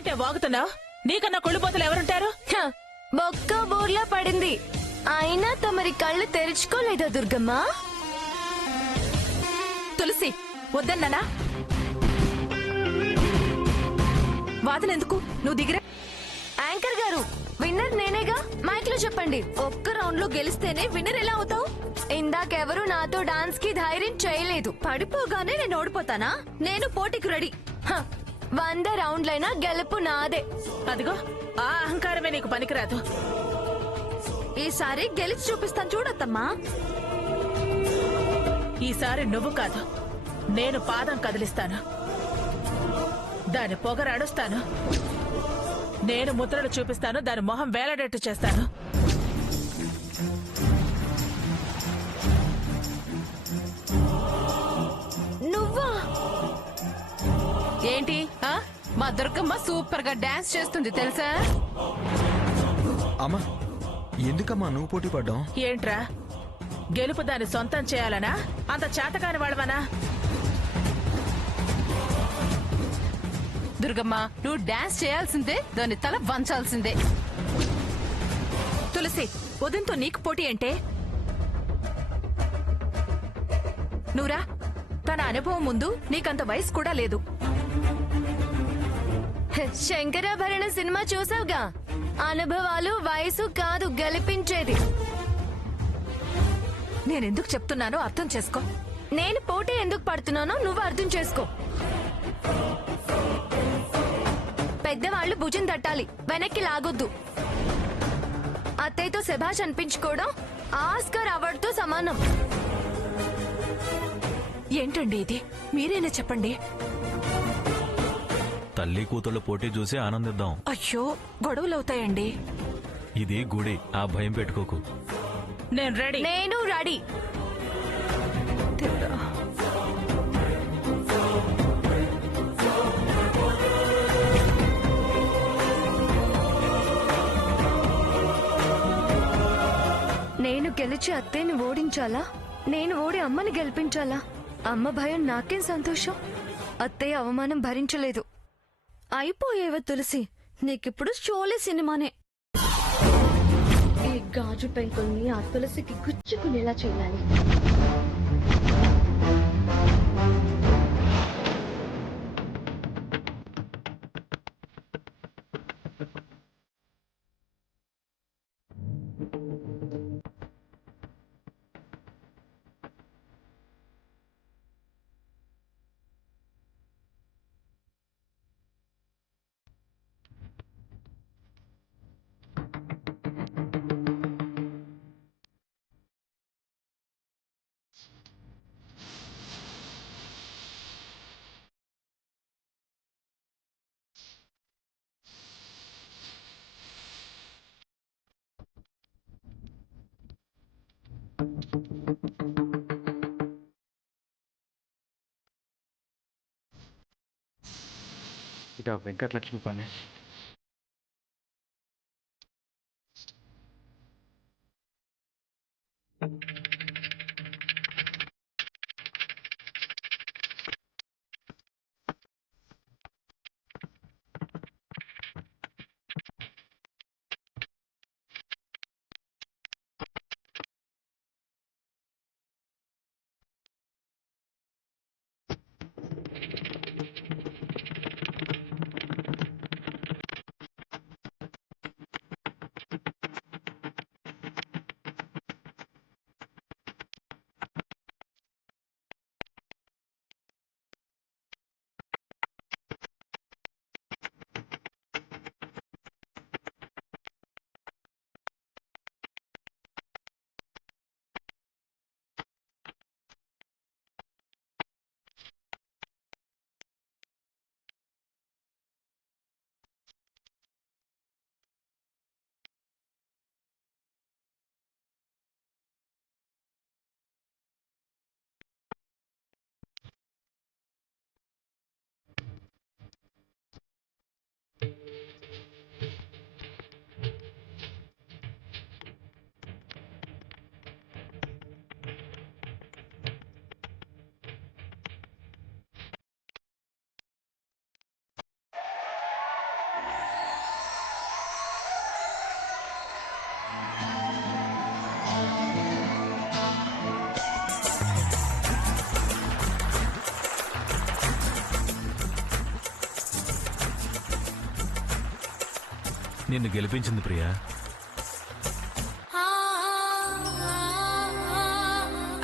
ఏంటే వాగుతున్నావు? నీకన్నా కొళ్ళిపోతలు ఎవరుంటారు? బొక్క బోర్లా పడింది. అయినా తమరి కళ్ళు తెరుచుకోలేదా దుర్గమ్మ? తులసి వద్దన్నానా? వాదనెందుకు? నువ్వు దిగిరా. యాంకర్ గారు, విన్నర్ నేనేగా. మైక్ లో చెప్పండి. ఒక్క రౌండ్ లో గెలిస్తేనే విన్నర్ ఎలా అవుతావు? ఇందాకెవరు నాతో డాన్స్ కి ధైర్యం చేయలేదు. పడిపోగానే నేను ఓడిపోతానా? నేను పోటీకి రెడీ. 100 రౌండ్లైనా గెలుపు నాదే. అదిగో ఆ అహంకారమే నీకు పనికిరాదు. ఈసారి గెలిచి చూపిస్తాను చూడత్తమ్మా. ఈసారి నువ్వు కాదు, నేను పాదం కదిలిస్తాను. దాని పొగరాడుస్తాను. నేను ముద్రలు చూపిస్తాను. దాని మొహం వేలాడేట్టు చేస్తాను. నువ్వా? ఏంటి? మా దుర్గమ్మ సూపర్ గా డాన్స్ చేస్తుంది తెలుసా? అమ్మా, ఎందుకమ్మా నువ్వు పోటీ పడ్డావు? ఏంట్రా, గెలుపు దాన్ని సొంతం చేయాలనా? అంత చేతకాని వాడవనా? దుర్గమ్మ, నువ్వు డాన్స్ చేయాల్సిందే, దాని తల వంచాల్సిందే. తులసి, ఉదయంతో నీకు పోటీ అంటే? నువ్వురా. తన అనుభవం ముందు నీకంత వయసు కూడా లేదు. శంకరాభరణ సినిమా చూసావుగా? అనుభవాలు వయసు కాదు గెలిపించేది. నేనెందుకు చెప్తున్నానో అర్థం చేసుకో. నేను పోటీ ఎందుకు పడుతున్నానో నువ్వు అర్థం చేసుకో. పెద్దవాళ్లు భుజం తట్టాలి, వెనక్కి లాగొద్దు. అత్తయ్యతో శభాష్ అనిపించుకోవడం ఆస్కర్ అవార్డుతో సమానం. ఏంటండి ఇది? మీరేనా చెప్పండి. తల్లి కూతుళ్ళ పోటీ చూసి ఆనందిద్దాం. అయ్యో, గొడవలవుతాయండి. ఇది గుడి, ఆ భయం పెట్టుకోకు. నేను రెడీ. నేను రెడీ. నేను గెలిచి అత్తయ్యని ఓడించాలా? నేను ఓడి అమ్మని గెలిపించాలా? అమ్మ భయం నాకేం సంతోషం. అత్తయ్య అవమానం భరించలేదు. అయిపోయేవ తులసి, నీకిప్పుడు షోలే సినిమానే. ఈ గాజు పెంకుల్ని ఆ తులసికి గుచ్చుకునేలా చేయాలి. ఇక వెంకటలక్ష్మి పని. నిన్ను గెలిపించింది ప్రియా.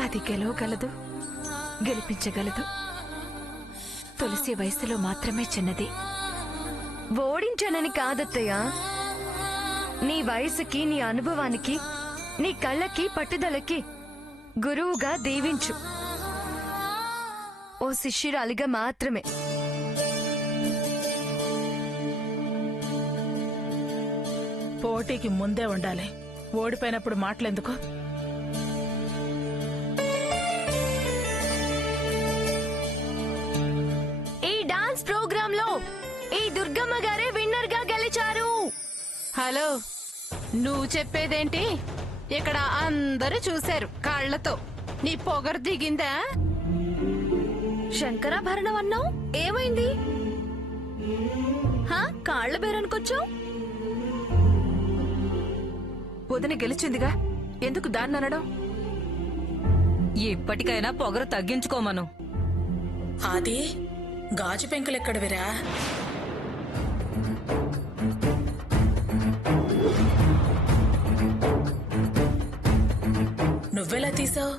అది గెలవగలదు, గెలిపించగలదు. తులసి వయసులో మాత్రమే చిన్నది. ఓడించానని కాదత్తయ్య, నీ వయసుకి, నీ అనుభవానికి, నీ కళ్ళకి, పట్టుదలకి గురువుగా దీవించు. ఓ శిష్యురాలిగా మాత్రమే. పోటీకి ముందే ఉండాలి. ఓడిపోయినప్పుడు మాటలెందుకు? ఈ డాన్స్ ప్రోగ్రామ్ లో ఈ దుర్గమ్మ గారే విన్నర్ గా గెలిచారు. హలో, నువ్వు చెప్పేదేంటి? ఇక్కడ అందరూ చూశారు కళ్ళతో. నీ పొగరు దిగిందా? శంకరాభరణం అన్నావు, ఏమైంది? కాళ్ల బేరనుకొచ్చావు? వదిన గెలిచిందిగా, ఎందుకు దాన్ని అనడం? ఇప్పటికైనా పొగరు తగ్గించుకోమను. అది గాజు పెంకులెక్కడవిరా? నువ్వెలా తీసావు?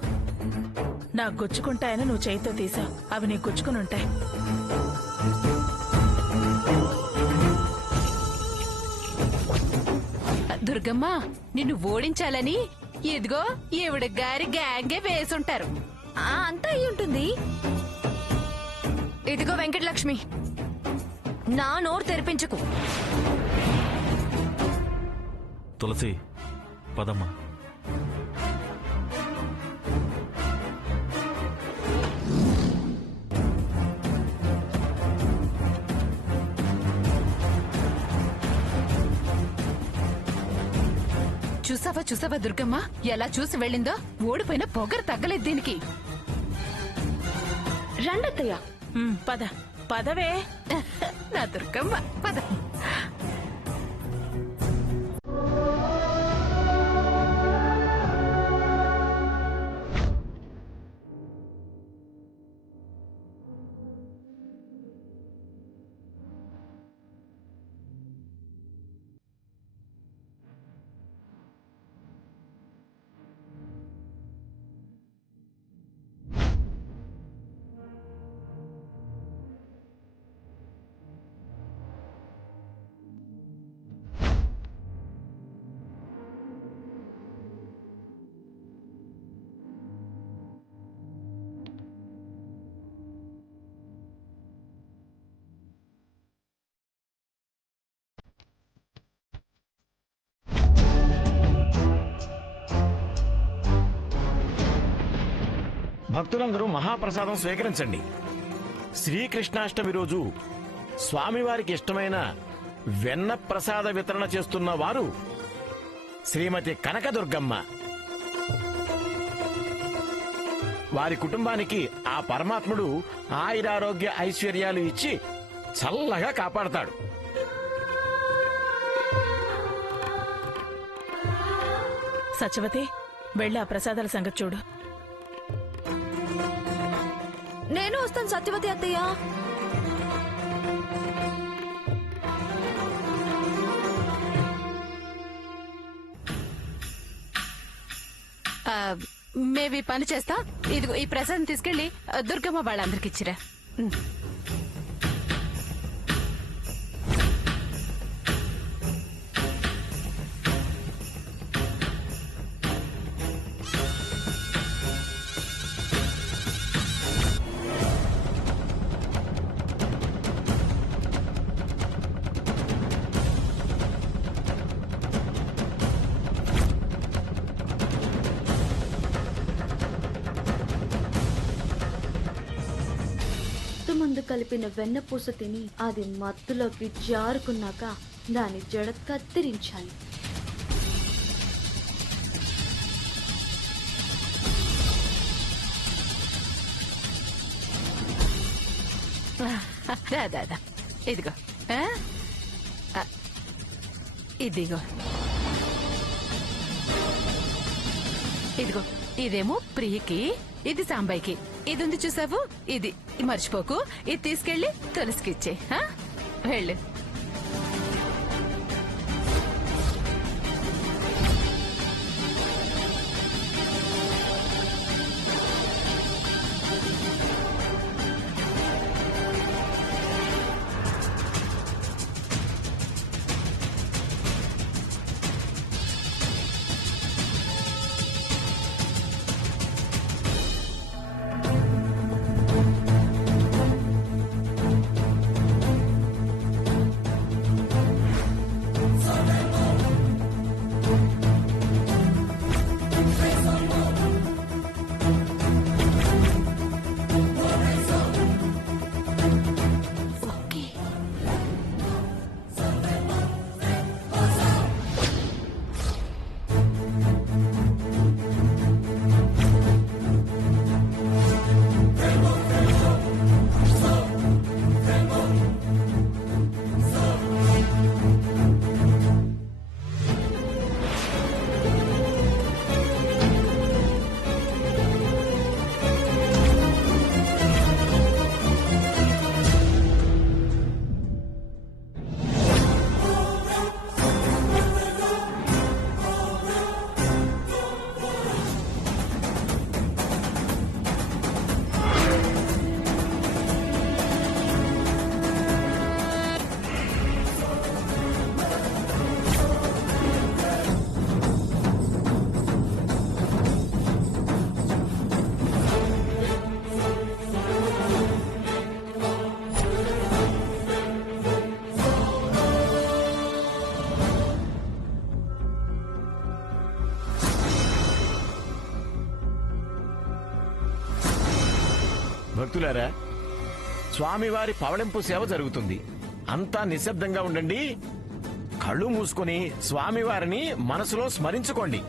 నాకు గుచ్చుకుంటాయని నువ్వు చేయితో తీసావు. అవి నీకు గుచ్చుకుని ఉంటాయి. దుర్గమ్మ, నిన్ను ఓడించాలని ఇదిగో ఈవిడ గారి గ్యాంగే వేసుంటారు. అంతా అయి ఉంటుంది. ఇదిగో వెంకటలక్ష్మి, నా నోరు తెరిపించకు. తులసి, పదమ్మా. చూసావా దుర్గమ్మ ఎలా చూసి వెళ్ళిందో? ఓడిపోయిన పొగరు తగ్గలేదు దీనికి. రండత్తయ్య. పద పదవే. నా దుర్గమ్మ పద. భక్తులందరూ మహాప్రసాదం స్వీకరించండి. శ్రీకృష్ణాష్టమి రోజు స్వామివారికి ఇష్టమైన వెన్న ప్రసాద వితరణ చేస్తున్న వారు శ్రీమతి కనకదుర్గమ్మ. వారి కుటుంబానికి ఆ పరమాత్ముడు ఆయురారోగ్య ఐశ్వర్యాలు ఇచ్చి చల్లగా కాపాడతాడు. సత్యవతి, వెళ్ళి ఆ ప్రసాదాల సంగతి చూడు. నేను వస్తాను సత్యవతి అత్తయ్య. మేవి పని చేస్తా. ఇదిగో ఈ ప్రసాదం తీసుకెళ్లి దుర్గమ్మ వాళ్ళందరికి ఇచ్చిరా. ముందు కలిపిన వెన్నపూస తిని అది మత్తులోకి జారుకున్నాక దాని జడ కత్తిరించాలి. ఇదిగో ఇదిగో ఇదిగో ఇదేమో ప్రియకి, ఇది సాంబాయికి. ఇది ఉంది చూసావు, ఇది మర్చిపోకు. ఇది తీసుకెళ్లి తులసికిచ్చే. వెళ్ళు. భక్తులారా, స్వామివారి పవళింపు సేవ జరుగుతుంది. అంతా నిశ్శబ్దంగా ఉండండి. కళ్ళు మూసుకొని స్వామివారిని మనసులో స్మరించుకోండి.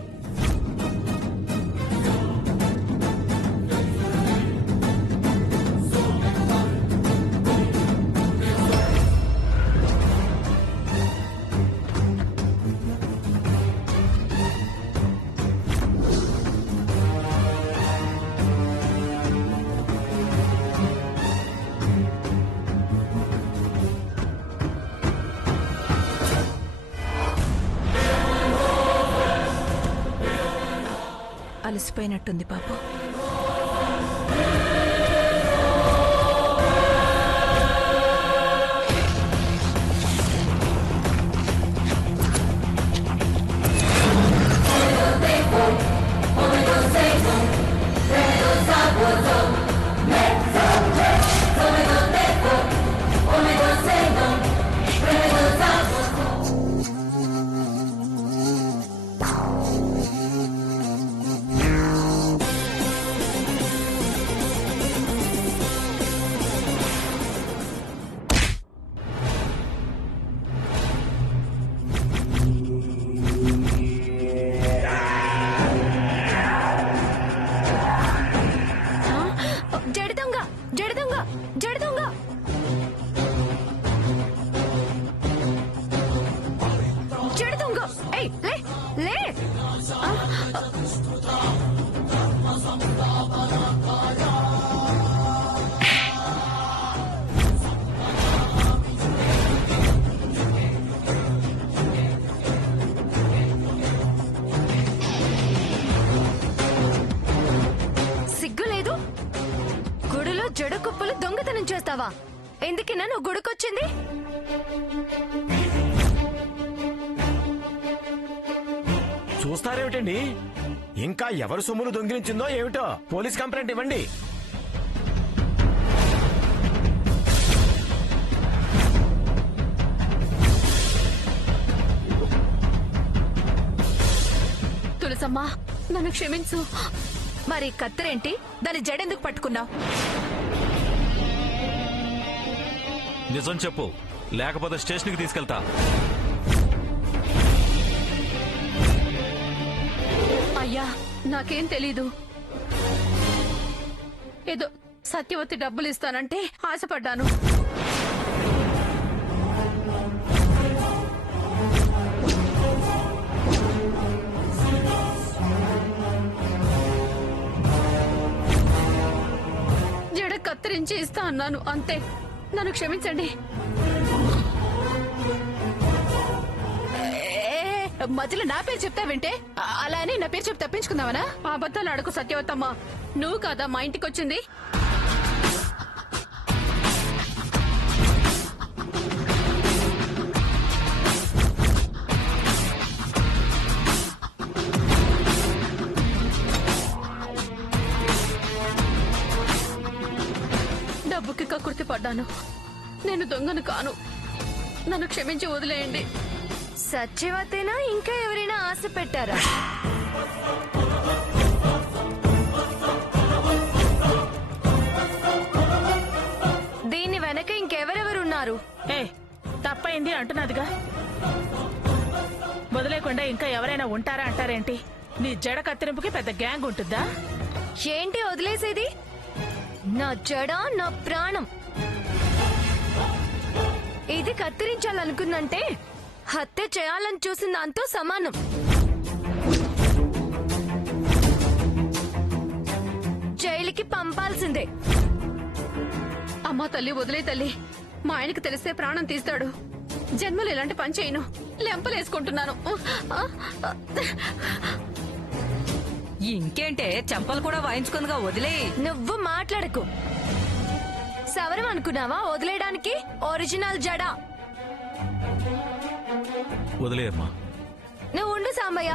అలసిపోయినట్టుంది పాపం. జడకుప్పలు దొంగతనం చేస్తావా? ఎందుకన్నా నువ్వు గుడికొచ్చింది? చూస్తారేమిటండి? ఇంకా ఎవరు సొమ్ములు దొంగిలించిందో ఏమిటో పోలీస్ కంప్లైంట్ ఇవ్వండి. తులసమ్మా, నన్ను క్షమించు. మరి కత్తెరేంటి? దాని జడెందుకు పట్టుకున్నావు? నిజం చెప్పు, లేకపోతే స్టేషన్కి తీసుకెళ్తా. అయ్యా, నాకేం తెలీదు. ఏదో సత్యవతి డబ్బులు ఇస్తానంటే ఆశపడ్డాను. పెంచి ఇస్తా అన్నాను అంతే. నన్ను క్షమించండి. మధ్యలో నా పేరు చెప్తావంటే? అలా అని నా పేరు చెప్పి తప్పించుకుందావనా? అబద్ధాలు అడుగు సత్యవతమ్మ. నువ్వు కాదా మా ఇంటికి వచ్చింది? డబ్బుకి కక్కుర్తి పడ్డాను. నేను దొంగను కాను. నన్ను క్షమించి వదిలేయండి. సత్యవతేనా ఇంకా ఎవరైనా ఆశ పెట్టారా? దీని వెనక ఇంకెవరెవరున్నారు? ఏ తప్పైంది అంటున్నదిగా, వదిలేకుండా ఇంకా ఎవరైనా ఉంటారా అంటారేంటి? నీ జడ కత్తిరింపుకి పెద్ద గ్యాంగ్ ఉంటుందా? ఏంటి వదిలేసేది? నా జడ నా ప్రాణం. ఇది కత్తిరించాలనుకుందంటే హత్య చేయాలని చూసిన దాంతో సమానం. జైలుకి పంపాల్సిందే. అమ్మా తల్లి, వదిలే తల్లి. మా ఆయనకి తెలిస్తే ప్రాణం తీస్తాడు. జన్మలు ఇలాంటి పని చేయను. లెంపలేసుకుంటున్నాను. ఇంకేంటే చెంపలు కూడా వాయించుకుందిగా, వదిలే. నువ్వు మాట్లాడకు. సవరం అనుకున్నావా వదిలేయడానికి? ఒరిజినల్ జడ. వదిలేయమ్మా. నువ్వు ఉండు సాంబయ్య.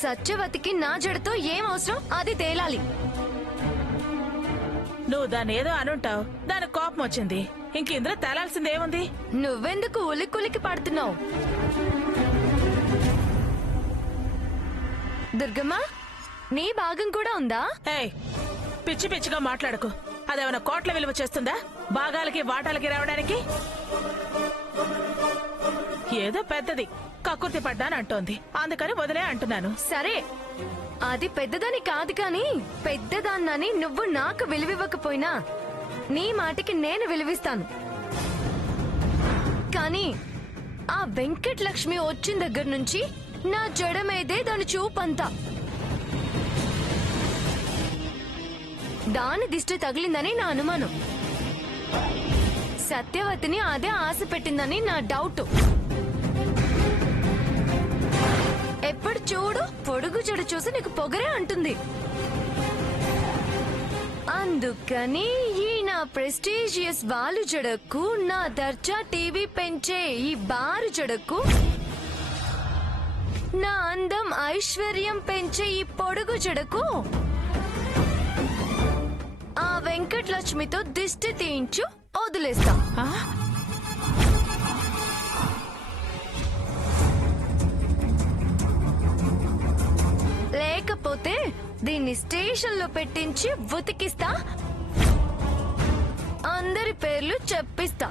సత్యవతికి నా జడతో ఏం అవసరం అది తేలాలి. నువ్వు దాన్ని ఏదో అనుంటావు, దానికి కోపం వచ్చింది. ఇంక ఇందులో తేలాల్సిందేముంది? నువ్వెందుకు ఉలిక్కులికి పడుతున్నావు? దుర్గమ్మ, నీ భాగం కూడా ఉందా? ఏయ్, పిచ్చి పిచ్చిగా మాట్లాడకు. అదేమైనా కోట్ల విలువ చేస్తుందా భాగాలకి వాటాలకి రావడానికి? ఏదో పెద్దది కక్కుర్తి పడ్డానంటోంది, అందుకని వదిలే అంటున్నాను. సరే, అది పెద్దదని కాదు కాని పెద్దదాన్నని నువ్వు నాకు విలువివ్వకపోయినా నీ మాటికి నేను విలువిస్తాను. కానీ ఆ వెంకటలక్ష్మి వచ్చిన దగ్గర నుంచి నా జడమేదే దాని చూపంతా. దాని దిష్టి తగిలిందని నా అనుమానం. సత్యవతిని అదే ఆశ పెట్టిందని నా డౌట్. ఎప్పుడు చూడు పొడుగు జడ చూసి నీకు పొగరే అంటుంది. అందుకని ఈ నా ప్రెస్టీజియస్ వాలు జడకు, నా దర్జా టీవీ పెంచే ఈ బారు జడకు, నా అందం ఐశ్వర్యం పెంచే ఈ పొడుగు జడకు ఆ వెంకటలక్ష్మితో దిష్టి తీయించు వదిలేస్తా. లేకపోతే దీన్ని స్టేషన్ లో పెట్టించి ఉతికిస్తా, అందరి పేర్లు చెప్పిస్తా.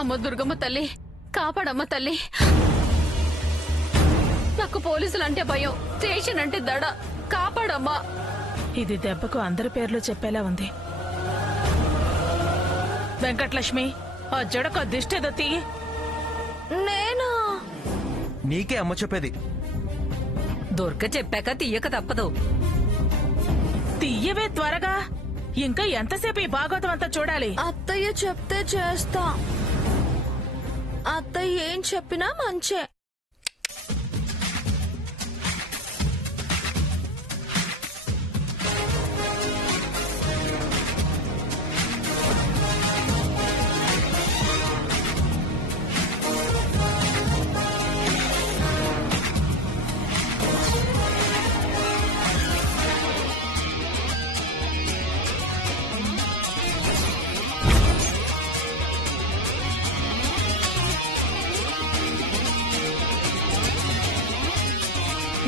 అమ్మ దుర్గమ్మ తల్లి, కాపాడమ్మ తల్లి. నాకు పోలీసులు అంటే భయం, స్టేషన్ అంటే దడ. కాపాడమ్మా. ఇది దెబ్బకు అందరి పేర్లు చెప్పేలా ఉంది. వెంకటలక్ష్మి, ఆ జడకు దిష్టేదో తీయి. నేను నీకే అమ్మ చెప్పేది. దుర్గ చెప్పాక తీయక తప్పదు. తీయవే త్వరగా. ఇంకా ఎంతసేపు ఈ భాగవతం అంతా చూడాలి? అత్తయ్య చెప్తే చేస్తా. అత్తయ్య ఏం చెప్పినా మంచే.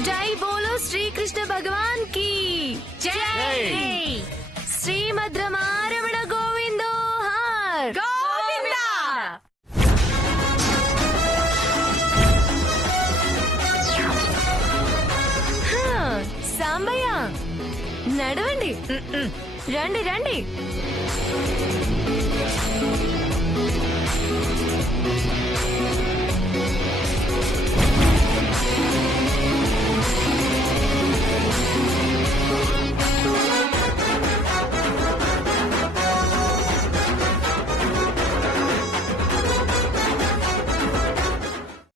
జై బోలో శ్రీకృష్ణ భగవాన్ కి జై. శ్రీమద్ రమారమణ గోవిందో హర్ గోవింద. సాంబయ్య, నడవండి. రండి రండి.